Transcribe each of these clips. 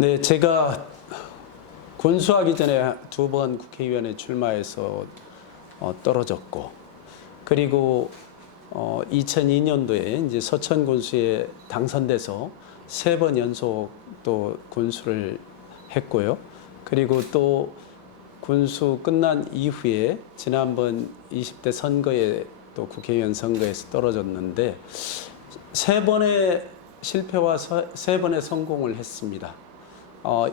네, 제가 군수하기 전에 두 번 국회의원에 출마해서 떨어졌고, 그리고 2002년도에 이제 서천 군수에 당선돼서 세 번 연속 또 군수를 했고요. 그리고 또 군수 끝난 이후에 지난번 20대 선거에 또 국회의원 선거에서 떨어졌는데 세 번의 실패와 세 번의 성공을 했습니다.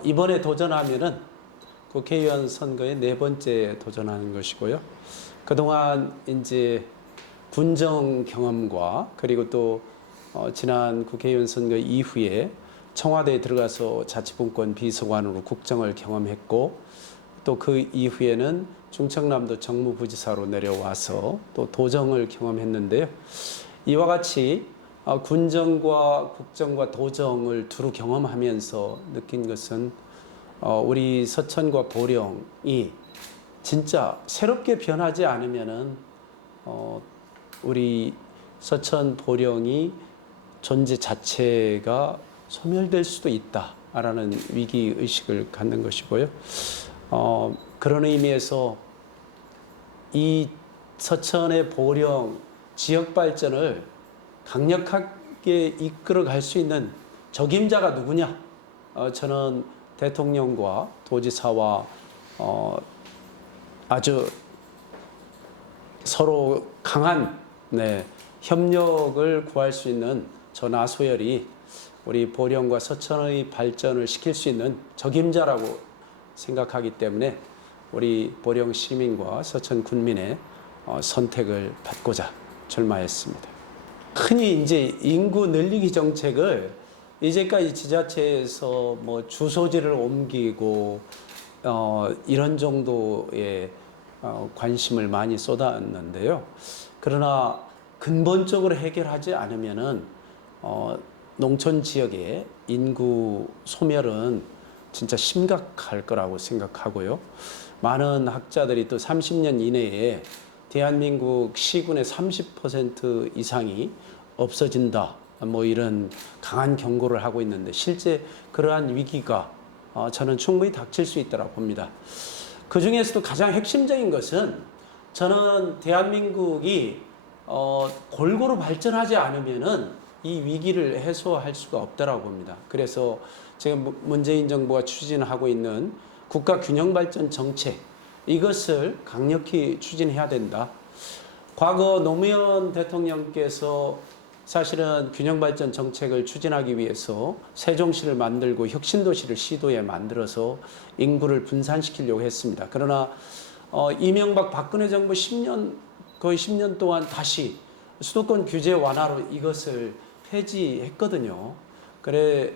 이번에 도전하면은 국회의원 선거에 네 번째 도전하는 것이고요. 그동안 이제 군정 경험과 그리고 또 지난 국회의원 선거 이후에 청와대에 들어가서 자치분권 비서관으로 국정을 경험했고, 또 그 이후에는 충청남도 정무부지사로 내려와서 또 도정을 경험했는데요. 이와 같이 군정과 국정과 도정을 두루 경험하면서 느낀 것은 우리 서천과 보령이 진짜 새롭게 변하지 않으면은 우리 서천 보령이 존재 자체가 소멸될 수도 있다라는 위기 의식을 갖는 것이고요. 그런 의미에서 이 서천의 보령 지역 발전을 강력하게 이끌어 갈 수 있는 적임자가 누구냐? 저는 대통령과 도지사와 아주 서로 강한 협력을 구할 수 있는 저 나소열이 우리 보령과 서천의 발전을 시킬 수 있는 적임자라고 생각하기 때문에 우리 보령 시민과 서천 군민의 선택을 받고자 출마했습니다. 흔히 이제 인구 늘리기 정책을 이제까지 지자체에서 뭐 주소지를 옮기고 이런 정도의 관심을 많이 쏟았는데요. 그러나 근본적으로 해결하지 않으면은 농촌 지역의 인구 소멸은 진짜 심각할 거라고 생각하고요. 많은 학자들이 또 30년 이내에 대한민국 시군의 30% 이상이 없어진다, 뭐 이런 강한 경고를 하고 있는데, 실제 그러한 위기가 저는 충분히 닥칠 수 있다고 봅니다. 그 중에서도 가장 핵심적인 것은, 저는 대한민국이 골고루 발전하지 않으면은 이 위기를 해소할 수가 없다고 봅니다. 그래서 지금 문재인 정부가 추진하고 있는 국가 균형 발전 정책, 이것을 강력히 추진해야 된다. 과거 노무현 대통령께서 사실은 균형 발전 정책을 추진하기 위해서 세종시를 만들고 혁신도시를 시도에 만들어서 인구를 분산시키려고 했습니다. 그러나 이명박 박근혜 정부 거의 10년 동안 다시 수도권 규제 완화로 이것을 폐지했거든요. 그래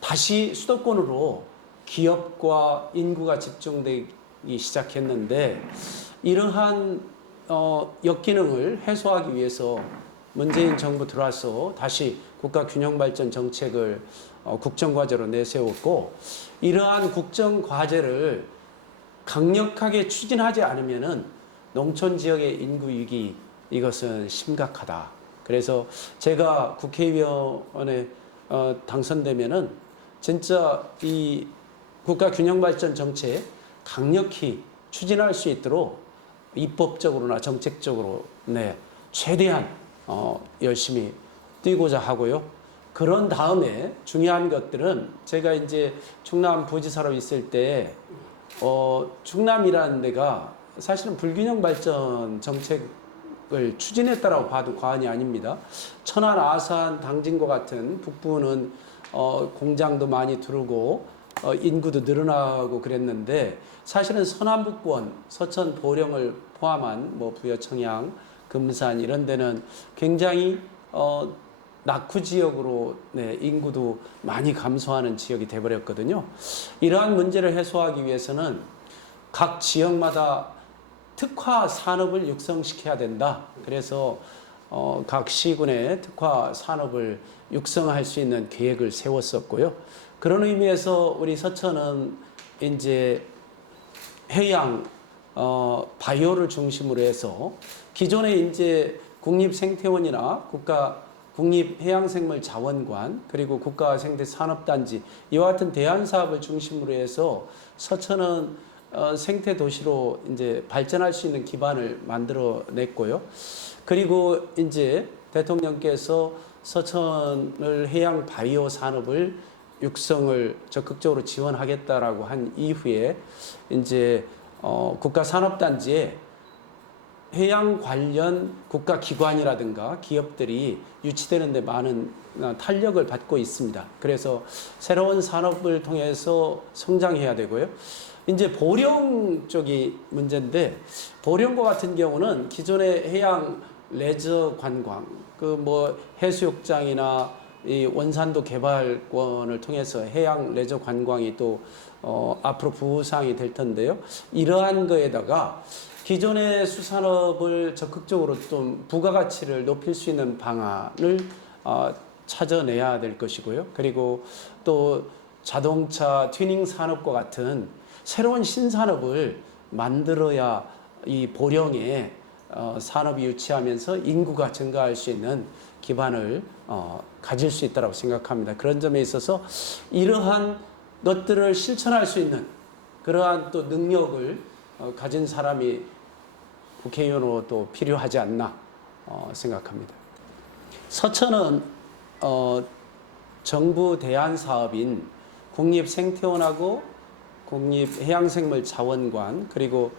다시 수도권으로 기업과 인구가 집중되기 시작했는데, 이러한 역기능을 해소하기 위해서 문재인 정부 들어와서 다시 국가균형발전 정책을 국정과제로 내세웠고, 이러한 국정과제를 강력하게 추진하지 않으면은 농촌 지역의 인구 위기, 이것은 심각하다. 그래서 제가 국회의원에 당선되면은 진짜 이 국가균형발전 정책 강력히 추진할 수 있도록 입법적으로나 정책적으로 최대한 열심히 뛰고자 하고요. 그런 다음에 중요한 것들은, 제가 이제 충남 부지사로 있을 때 충남이라는 데가 사실은 불균형 발전 정책을 추진했다라고 봐도 과언이 아닙니다. 천안, 아산, 당진과 같은 북부는 공장도 많이 들어오고 인구도 늘어나고 그랬는데, 사실은 서남북권, 서천, 보령을 포함한 뭐 부여, 청양, 금산 이런 데는 굉장히 낙후 지역으로 인구도 많이 감소하는 지역이 돼버렸거든요. 이러한 문제를 해소하기 위해서는 각 지역마다 특화 산업을 육성시켜야 된다. 그래서 각 시군의 특화 산업을 육성할 수 있는 계획을 세웠었고요. 그런 의미에서 우리 서천은 이제 해양 바이오를 중심으로 해서 기존의 이제 국립생태원이나 국가 국립해양생물자원관 그리고 국가생태산업단지 이와 같은 대안 사업을 중심으로 해서 서천은 생태 도시로 이제 발전할 수 있는 기반을 만들어냈고요. 그리고 이제 대통령께서 서천을 해양 바이오 산업을 육성을 적극적으로 지원하겠다라고 한 이후에 이제 국가산업단지에 해양 관련 국가기관이라든가 기업들이 유치되는 데 많은 탄력을 받고 있습니다. 그래서 새로운 산업을 통해서 성장해야 되고요. 이제 보령 쪽이 문제인데 보령과 같은 경우는 기존의 해양 레저 관광, 그 뭐 해수욕장이나 이 원산도 개발권을 통해서 해양 레저 관광이 또 앞으로 부상이 될 텐데요. 이러한 거에다가 기존의 수산업을 적극적으로 좀 부가가치를 높일 수 있는 방안을 찾아내야 될 것이고요. 그리고 또 자동차 튜닝 산업과 같은 새로운 신산업을 만들어야 이 보령에 산업이 유치하면서 인구가 증가할 수 있는 기반을 가질 수 있다고 생각합니다. 그런 점에 있어서 이러한 것들을 실천할 수 있는 그러한 또 능력을 가진 사람이 국회의원으로 또 필요하지 않나 생각합니다. 서천은 정부 대안 사업인 국립생태원하고 국립해양생물자원관 그리고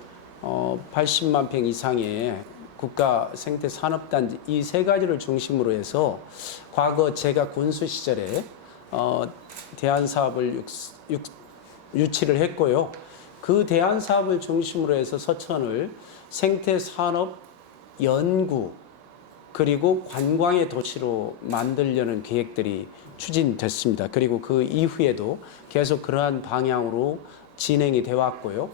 80만 평 이상의 국가생태산업단지 이 세 가지를 중심으로 해서 과거 제가 군수 시절에 대안 사업을 유치를 했고요. 그 대안 사업을 중심으로 해서 서천을 생태산업 연구 그리고 관광의 도시로 만들려는 계획들이 추진됐습니다. 그리고 그 이후에도 계속 그러한 방향으로 진행이 되어 왔고요.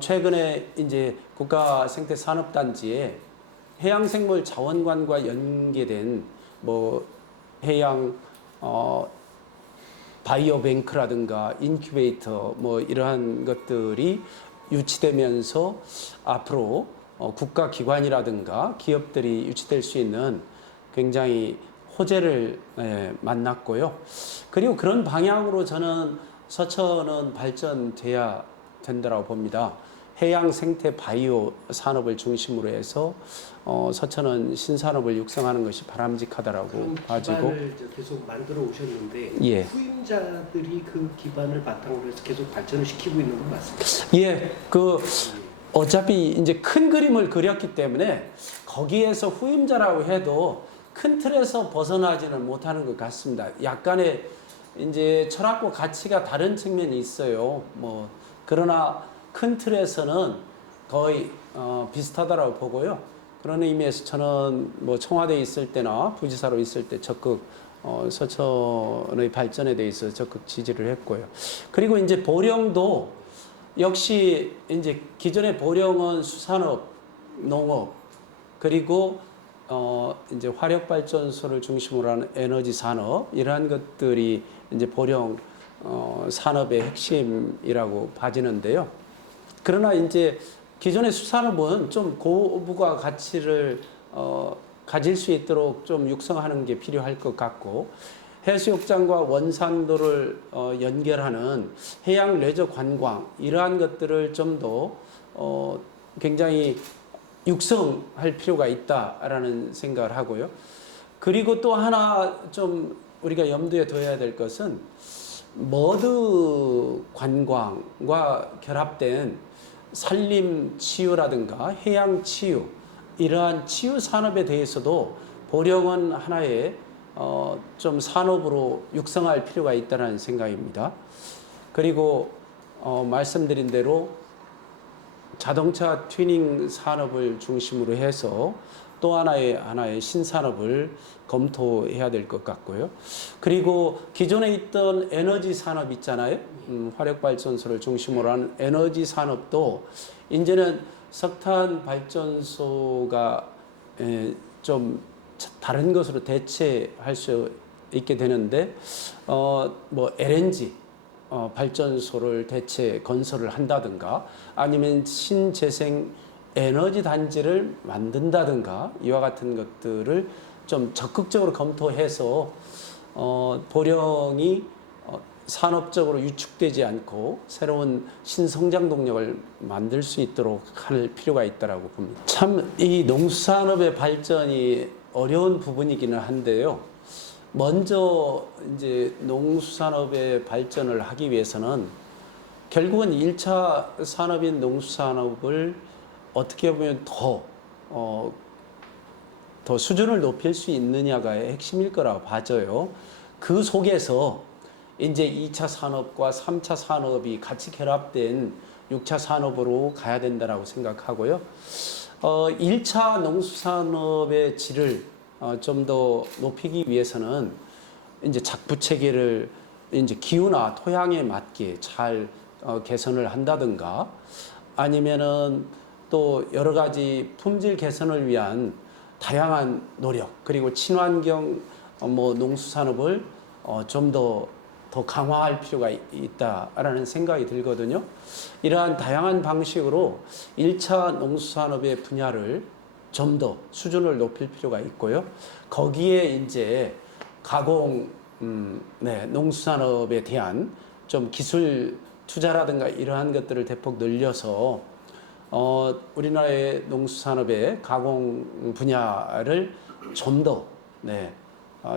최근에 이제 국가생태산업단지에 해양생물자원관과 연계된 뭐 해양 바이오뱅크라든가 인큐베이터 뭐 이러한 것들이 유치되면서 앞으로 국가기관이라든가 기업들이 유치될 수 있는 굉장히 호재를 만났고요. 그리고 그런 방향으로 저는 서천은 발전돼야 된다고 봅니다. 해양 생태 바이오 산업을 중심으로 해서 서천은 신산업을 육성하는 것이 바람직하다라고 봐지고 기반을 계속 만들어 오셨는데 예. 후임자들이 그 기반을 바탕으로 해서 계속 발전을 시키고 있는 건 맞습니다. 예, 어차피 이제 큰 그림을 그렸기 때문에 거기에서 후임자라고 해도 큰 틀에서 벗어나지는 못하는 것 같습니다. 약간의 이제 철학과 가치가 다른 측면이 있어요. 그러나 큰 틀에서는 거의 비슷하다고 보고요. 그런 의미에서 저는 청와대에 있을 때나 부지사로 있을 때 적극 서천의 발전에 대해서 적극 지지를 했고요. 그리고 이제 보령도 역시 이제 기존의 보령은 수산업, 농업, 그리고 이제 화력 발전소를 중심으로 하는 에너지 산업 이러한 것들이 이제 보령 산업의 핵심이라고 봐지는데요. 그러나 이제 기존의 수산업은 좀 고부가 가치를 가질 수 있도록 좀 육성하는 게 필요할 것 같고 해수욕장과 원산도를 연결하는 해양 레저 관광 이러한 것들을 좀 더 굉장히 육성할 필요가 있다라는 생각을 하고요. 그리고 또 하나 좀 우리가 염두에 둬야 될 것은 머드 관광과 결합된 산림 치유라든가 해양 치유 이러한 치유 산업에 대해서도 보령은 하나의 좀 산업으로 육성할 필요가 있다는 생각입니다. 그리고 말씀드린 대로 자동차 튜닝 산업을 중심으로 해서 또 하나의 신산업을 검토해야 될 것 같고요. 그리고 기존에 있던 에너지 산업 있잖아요. 화력발전소를 중심으로 하는 에너지 산업도 이제는 석탄 발전소가 좀 다른 것으로 대체할 수 있게 되는데 LNG 발전소를 대체 건설을 한다든가 아니면 신재생 에너지 단지를 만든다든가 이와 같은 것들을 좀 적극적으로 검토해서 보령이 산업적으로 위축되지 않고 새로운 신성장 동력을 만들 수 있도록 할 필요가 있다고 봅니다. 참 이 농수산업의 발전이 어려운 부분이기는 한데요. 먼저 이제 농수산업의 발전을 하기 위해서는 결국은 1차 산업인 농수산업을 어떻게 보면 더 수준을 높일 수 있느냐가 핵심일 거라고 봐져요. 그 속에서 이제 2차 산업과 3차 산업이 같이 결합된 6차 산업으로 가야 된다라고 생각하고요. 1차 농수산업의 질을 좀 더 높이기 위해서는 이제 작부 체계를 이제 기후나 토양에 맞게 잘 개선을 한다든가 아니면은 또 여러 가지 품질 개선을 위한 다양한 노력 그리고 친환경 농수산업을 좀 더 강화할 필요가 있다라는 생각이 들거든요. 이러한 다양한 방식으로 1차 농수산업의 분야를 좀 더 수준을 높일 필요가 있고요. 거기에 이제 농수산업에 대한 좀 기술 투자라든가 이러한 것들을 대폭 늘려서 우리나라의 농수산업의 가공 분야를 좀 더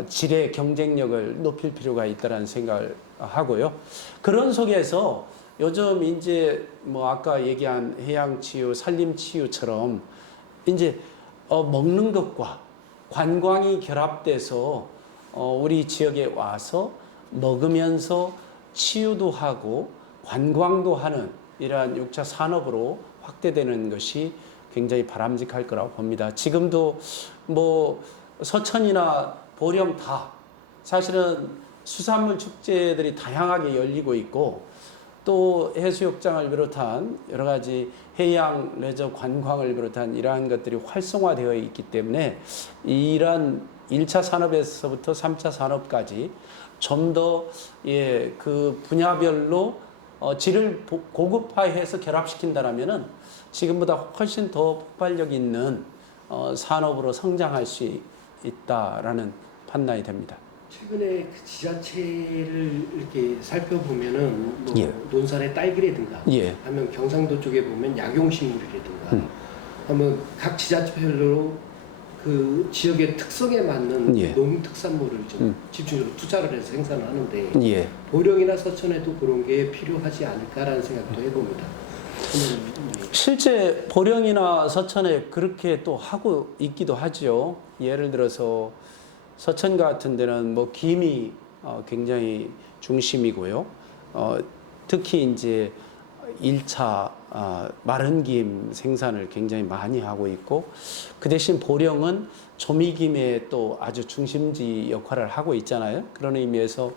질의 경쟁력을 높일 필요가 있다는 생각을 하고요. 그런 속에서 요즘 이제 아까 얘기한 해양치유, 산림치유처럼 이제 먹는 것과 관광이 결합돼서 우리 지역에 와서 먹으면서 치유도 하고 관광도 하는 이러한 6차 산업으로 확대되는 것이 굉장히 바람직할 거라고 봅니다. 지금도 서천이나 보령 다 사실은 수산물 축제들이 다양하게 열리고 있고 또 해수욕장을 비롯한 여러 가지 해양 레저 관광을 비롯한 이러한 것들이 활성화되어 있기 때문에 이러한 1차 산업에서부터 3차 산업까지 좀 더 그 분야별로 질을 고급화해서 결합시킨다라면은 지금보다 훨씬 더 폭발력 있는 산업으로 성장할 수 있다라는 판단이 됩니다. 최근에 그 지자체를 이렇게 살펴보면은 예. 논산의 딸기라든가 예. 아니면 경상도 쪽에 보면 약용식물이라든가 하면 각 지자체별로 그 지역의 특성에 맞는 예. 농특산물을 좀 집중적으로 투자를 해서 생산을 하는데 예. 보령이나 서천에도 그런 게 필요하지 않을까라는 생각도 해봅니다. 실제 보령이나 서천에 그렇게 또 하고 있기도 하죠. 예를 들어서 서천 같은 데는 김이 굉장히 중심이고요. 특히 이제 1차 마른 김 생산을 굉장히 많이 하고 있고 그 대신 보령은 조미김의 또 아주 중심지 역할을 하고 있잖아요. 그런 의미에서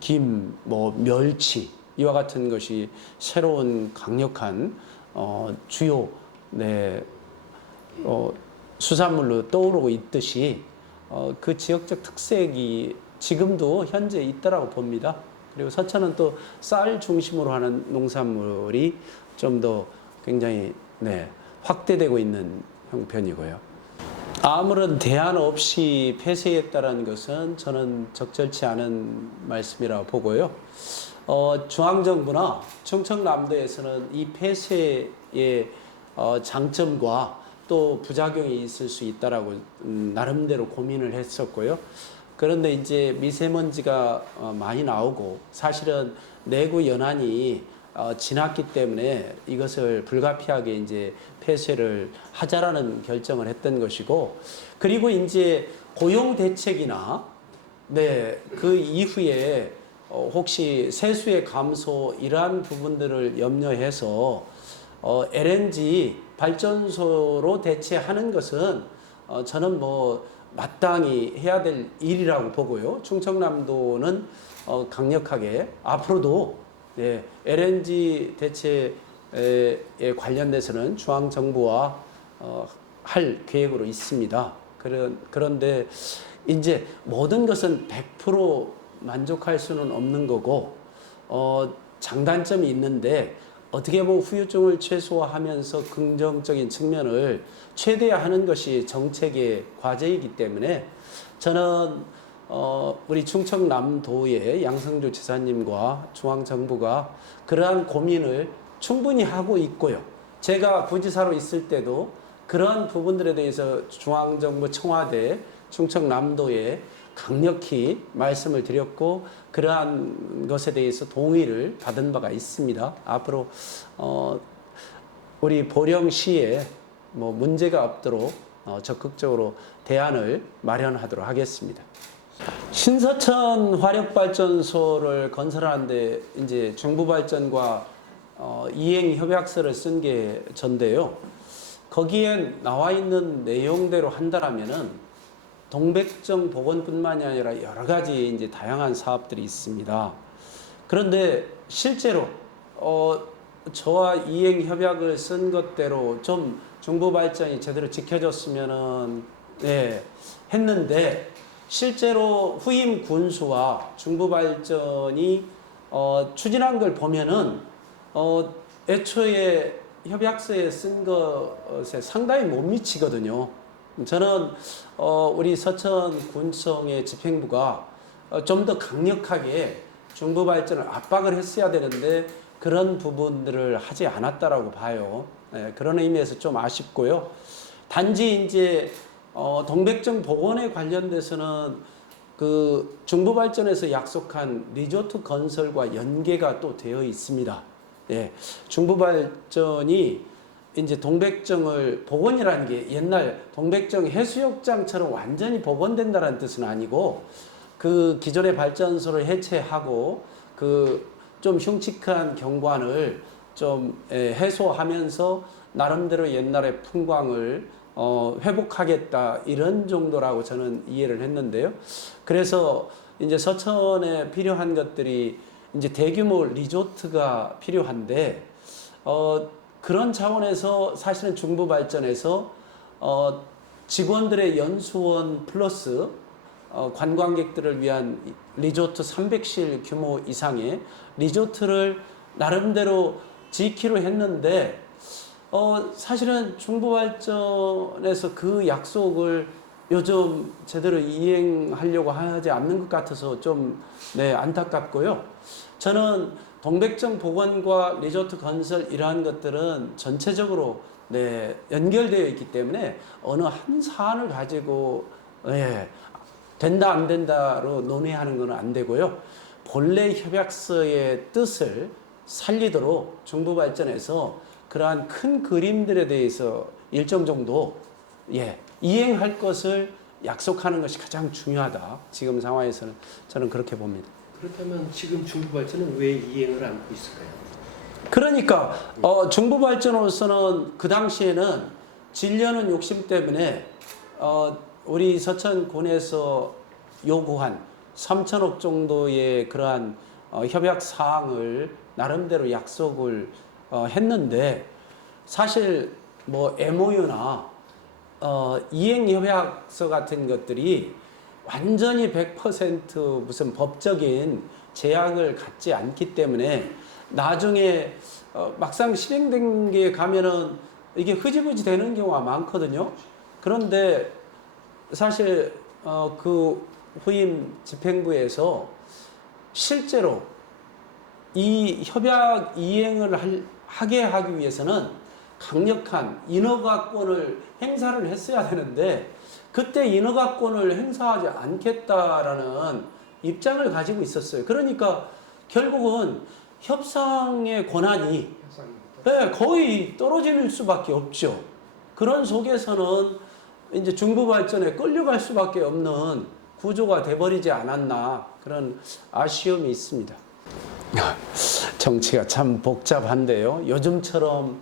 김, 멸치 이와 같은 것이 새로운 강력한 주요 수산물로 떠오르고 있듯이 그 지역적 특색이 지금도 현재 있다라고 봅니다. 그리고 서천은 또 쌀 중심으로 하는 농산물이 좀 더 굉장히 확대되고 있는 형편이고요. 아무런 대안 없이 폐쇄했다는 것은 저는 적절치 않은 말씀이라고 보고요. 중앙정부나 충청남도에서는 이 폐쇄의 장점과 또 부작용이 있을 수 있다라고 나름대로 고민을 했었고요. 그런데 이제 미세먼지가 많이 나오고 사실은 내구 연한이 지났기 때문에 이것을 불가피하게 이제 폐쇄를 하자라는 결정을 했던 것이고 그리고 이제 고용 대책이나 그 이후에 혹시 세수의 감소 이러한 부분들을 염려해서 LNG 발전소로 대체하는 것은 저는 마땅히 해야 될 일이라고 보고요. 충청남도는 강력하게 앞으로도 LNG 대체에 관련돼서는 중앙정부와 할 계획으로 있습니다. 그런데 이제 모든 것은 100% 만족할 수는 없는 거고 장단점이 있는데 어떻게 보면 후유증을 최소화하면서 긍정적인 측면을 최대화하는 것이 정책의 과제이기 때문에 저는 우리 충청남도의 양성주 지사님과 중앙정부가 그러한 고민을 충분히 하고 있고요. 제가 부지사로 있을 때도 그런 부분들에 대해서 중앙정부 청와대 충청남도에 강력히 말씀을 드렸고 그러한 것에 대해서 동의를 받은 바가 있습니다. 앞으로 우리 보령시에 뭐 문제가 없도록 적극적으로 대안을 마련하도록 하겠습니다. 신서천 화력발전소를 건설하는데 이제 중부발전과 이행 협약서를 쓴 게 전데요. 거기에 나와 있는 내용대로 한다라면은 동백정 복원뿐만이 아니라 여러 가지 이제 다양한 사업들이 있습니다. 그런데 실제로 저와 이행 협약을 쓴 것대로 좀 중부발전이 제대로 지켜졌으면은 했는데 실제로 후임 군수와 중부발전이 추진한 걸 보면은 애초에 협약서에 쓴 것에 상당히 못 미치거든요. 저는 우리 서천군청의 집행부가 좀 더 강력하게 중부발전을 압박을 했어야 되는데 그런 부분들을 하지 않았다라고 봐요. 그런 의미에서 좀 아쉽고요. 단지 이제 동백정 복원에 관련돼서는 그 중부발전에서 약속한 리조트 건설과 연계가 또 되어 있습니다. 중부발전이 이제 동백정을 복원이라는 게 옛날 동백정 해수욕장처럼 완전히 복원된다는 뜻은 아니고 그 기존의 발전소를 해체하고 그 좀 흉측한 경관을 좀 해소하면서 나름대로 옛날의 풍광을 회복하겠다 이런 정도라고 저는 이해를 했는데요. 그래서 이제 서천에 필요한 것들이 이제 대규모 리조트가 필요한데 그런 차원에서 사실은 중부발전에서 직원들의 연수원 플러스 관광객들을 위한 리조트 300실 규모 이상의 리조트를 나름대로 지키려 했는데 사실은 중부발전에서 그 약속을 요즘 제대로 이행하려고 하지 않는 것 같아서 좀 안타깝고요. 저는 동백정 복원과 리조트 건설 이러한 것들은 전체적으로 연결되어 있기 때문에 어느 한 사안을 가지고 된다 안 된다로 논의하는 것은 안 되고요. 본래 협약서의 뜻을 살리도록 중부발전에서 그러한 큰 그림들에 대해서 일정 정도 이행할 것을 약속하는 것이 가장 중요하다. 지금 상황에서는 저는 그렇게 봅니다. 그렇다면 지금 중부발전은 왜 이행을 안고 있을까요? 그러니까 중부발전으로서는 그 당시에는 질려는 욕심 때문에 우리 서천군에서 요구한 3천억 정도의 그러한 협약 사항을 나름대로 약속을 했는데 사실 뭐 MOU나 이행 협약서 같은 것들이 완전히 100% 무슨 법적인 제약을 갖지 않기 때문에 나중에 막상 실행된 게 가면은 이게 흐지부지 되는 경우가 많거든요. 그런데 사실 그 후임 집행부에서 실제로 이 협약 이행을 하게 하기 위해서는 강력한 인허가권을 행사를 했어야 되는데 그때 인허가권을 행사하지 않겠다라는 입장을 가지고 있었어요. 그러니까 결국은 협상의 권한이 거의 떨어질 수밖에 없죠. 그런 속에서는 이제 중부발전에 끌려갈 수밖에 없는 구조가 돼버리지 않았나 그런 아쉬움이 있습니다. 정치가 참 복잡한데요. 요즘처럼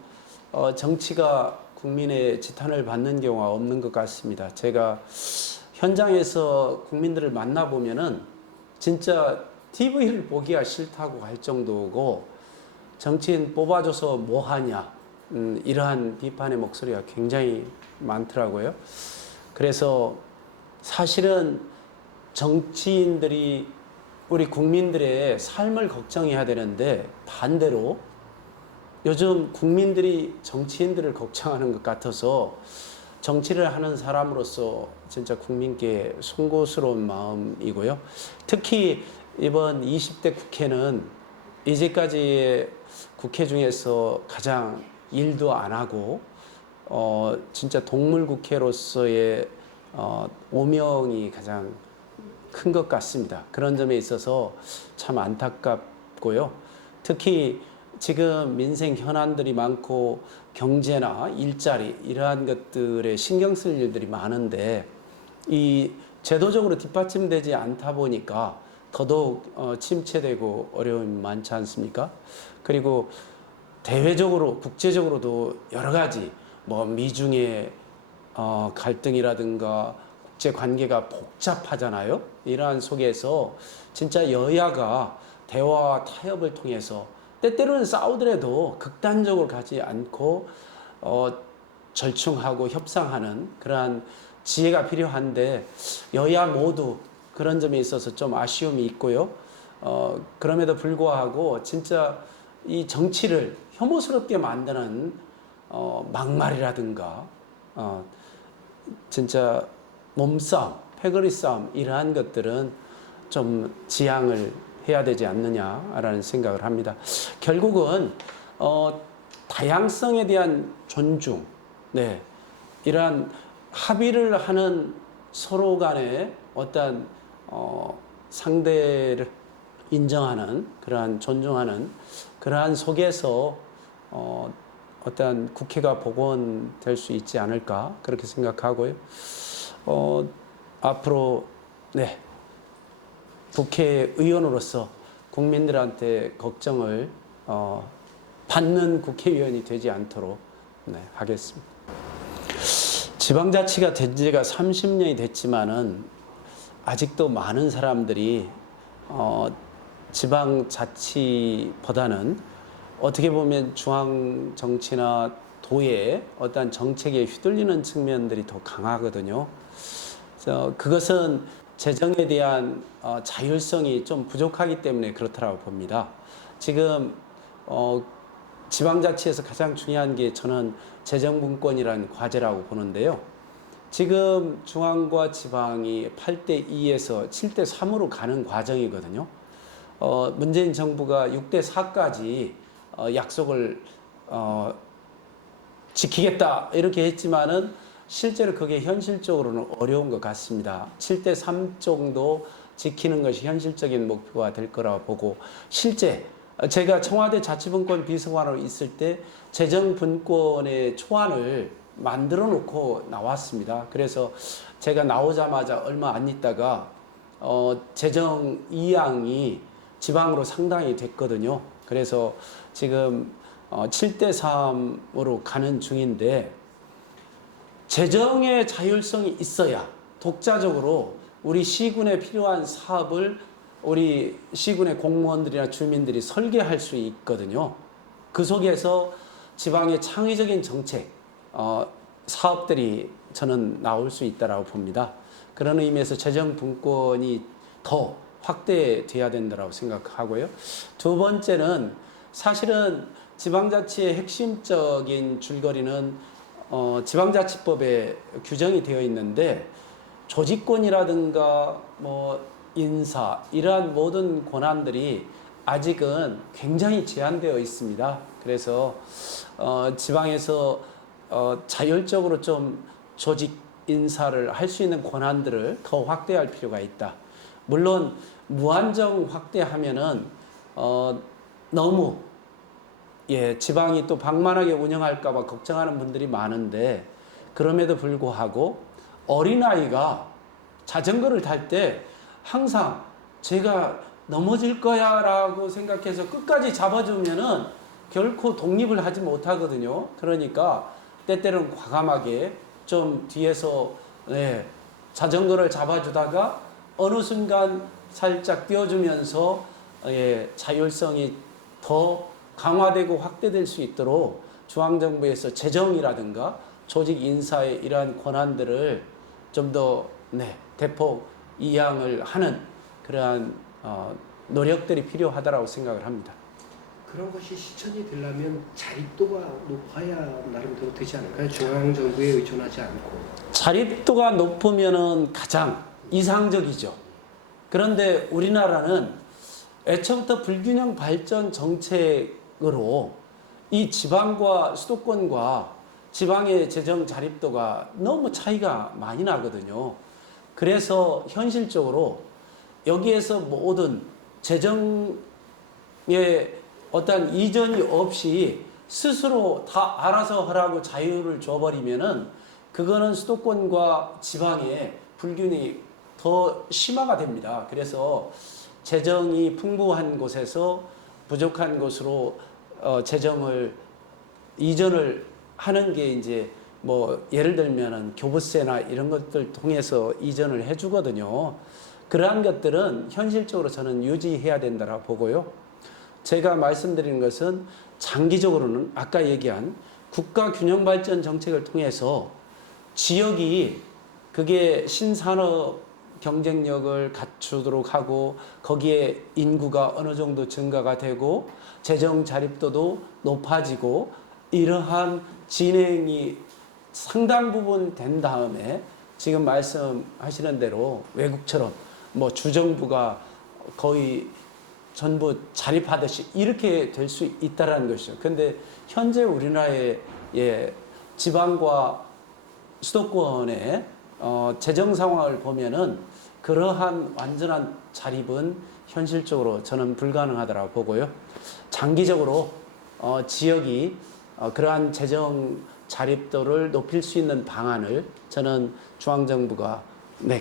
정치가 국민의 지탄을 받는 경우가 없는 것 같습니다. 제가 현장에서 국민들을 만나보면은 진짜 TV를 보기가 싫다고 할 정도고 정치인 뽑아줘서 뭐하냐 이러한 비판의 목소리가 굉장히 많더라고요. 그래서 사실은 정치인들이 우리 국민들의 삶을 걱정해야 되는데 반대로 요즘 국민들이 정치인들을 걱정하는 것 같아서 정치를 하는 사람으로서 진짜 국민께 송구스러운 마음이고요. 특히 이번 20대 국회는 이제까지의 국회 중에서 가장 일도 안 하고 진짜 동물 국회로서의 오명이 가장 큰 것 같습니다. 그런 점에 있어서 참 안타깝고요. 특히 지금 민생 현안들이 많고 경제나 일자리 이러한 것들에 신경 쓸 일들이 많은데 이 제도적으로 뒷받침되지 않다 보니까 더더욱 침체되고 어려움이 많지 않습니까? 그리고 대외적으로 국제적으로도 여러 가지 뭐 미중의 갈등이라든가 국제 관계가 복잡하잖아요. 이러한 속에서 진짜 여야가 대화와 타협을 통해서 때때로는 싸우더라도 극단적으로 가지 않고 절충하고 협상하는 그러한 지혜가 필요한데 여야 모두 그런 점에 있어서 좀 아쉬움이 있고요. 그럼에도 불구하고 진짜 이 정치를 혐오스럽게 만드는 막말이라든가 진짜 몸싸움, 패거리 싸움 이러한 것들은 좀 지양을 해야 되지 않느냐라는 생각을 합니다. 결국은 다양성에 대한 존중, 네, 이러한 합의를 하는 서로 간의 어떤 상대를 인정하는 그러한 존중하는 그러한 속에서 어떤 국회가 복원될 수 있지 않을까 그렇게 생각하고요. 앞으로 네, 국회의원으로서 국민들한테 걱정을 받는 국회의원이 되지 않도록 네, 하겠습니다. 지방자치가 된 지가 30년이 됐지만은 아직도 많은 사람들이 지방자치보다는 어떻게 보면 중앙정치나 도의 어떤 정책에 휘둘리는 측면들이 더 강하거든요. 그래서 그것은 재정에 대한 자율성이 좀 부족하기 때문에 그렇다고 봅니다. 지금 지방자치에서 가장 중요한 게 저는 재정분권이라는 과제라고 보는데요. 지금 중앙과 지방이 8대2에서 7대3으로 가는 과정이거든요. 문재인 정부가 6대4까지 약속을 지키겠다 이렇게 했지만은 실제로 그게 현실적으로는 어려운 것 같습니다. 7대3 정도 지키는 것이 현실적인 목표가 될 거라고 보고 실제 제가 청와대 자치분권 비서관으로 있을 때 재정분권의 초안을 만들어 놓고 나왔습니다. 그래서 제가 나오자마자 얼마 안 있다가 재정 이양이 지방으로 상당히 됐거든요. 그래서 지금 7대3으로 가는 중인데 재정의 자율성이 있어야 독자적으로 우리 시군에 필요한 사업을 우리 시군의 공무원들이나 주민들이 설계할 수 있거든요. 그 속에서 지방의 창의적인 정책, 사업들이 저는 나올 수 있다고 봅니다. 그런 의미에서 재정분권이 더 확대돼야 된다고 생각하고요. 두 번째는 사실은 지방자치의 핵심적인 줄거리는 지방자치법에 규정이 되어 있는데 조직권이라든가 뭐 인사 이러한 모든 권한들이 아직은 굉장히 제한되어 있습니다. 그래서 지방에서 자율적으로 좀 조직 인사를 할 수 있는 권한들을 더 확대할 필요가 있다. 물론 무한정 확대하면은 너무 지방이 또 방만하게 운영할까봐 걱정하는 분들이 많은데 그럼에도 불구하고 어린아이가 자전거를 탈 때 항상 제가 넘어질 거야 라고 생각해서 끝까지 잡아주면은 결코 독립을 하지 못하거든요. 그러니까 때때로는 과감하게 좀 뒤에서 자전거를 잡아주다가 어느 순간 살짝 띄워주면서 자율성이 더 강화되고 확대될 수 있도록 중앙정부에서 재정이라든가 조직 인사의 이러한 권한들을 좀 더 대폭 이양을 하는 그러한 노력들이 필요하다고 생각을 합니다. 그런 것이 실천이 되려면 자립도가 높아야 나름대로 되지 않을까요? 중앙 정부에 의존하지 않고. 자립도가 높으면은 가장 이상적이죠. 그런데 우리나라는 애초부터 불균형 발전 정책으로 이 지방과 수도권과 지방의 재정 자립도가 너무 차이가 많이 나거든요. 그래서 현실적으로 여기에서 모든 재정의 어떤 이전이 없이 스스로 다 알아서 하라고 자유를 줘버리면은 그거는 수도권과 지방의 불균이 더 심화가 됩니다. 그래서 재정이 풍부한 곳에서 부족한 곳으로 재정을 이전을 하는 게 이제 뭐 예를 들면은 교부세나 이런 것들 통해서 이전을 해주거든요. 그러한 것들은 현실적으로 저는 유지해야 된다고 보고요. 제가 말씀드리는 것은 장기적으로는 아까 얘기한 국가 균형 발전 정책을 통해서 지역이 그게 신산업 경쟁력을 갖추도록 하고 거기에 인구가 어느 정도 증가가 되고 재정 자립도도 높아지고 이러한 진행이 상당 부분 된 다음에 지금 말씀하시는 대로 외국처럼 뭐 주정부가 거의 전부 자립하듯이 이렇게 될 수 있다라는 것이죠. 근데 현재 우리나라의 지방과 수도권의 재정 상황을 보면은 그러한 완전한 자립은 현실적으로 저는 불가능하다고 보고요. 장기적으로 지역이 그러한 재정 자립도를 높일 수 있는 방안을 저는 중앙정부가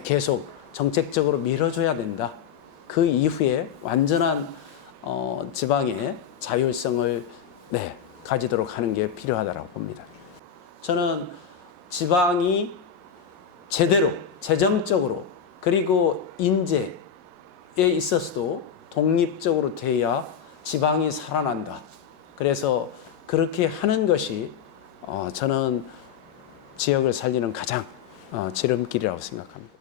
계속 정책적으로 밀어줘야 된다. 그 이후에 완전한 지방의 자율성을 가지도록 하는 게 필요하다고 봅니다. 저는 지방이 제대로 재정적으로 그리고 인재에 있어서도 독립적으로 돼야 지방이 살아난다. 그래서 그렇게 하는 것이 저는 지역을 살리는 가장 지름길이라고 생각합니다.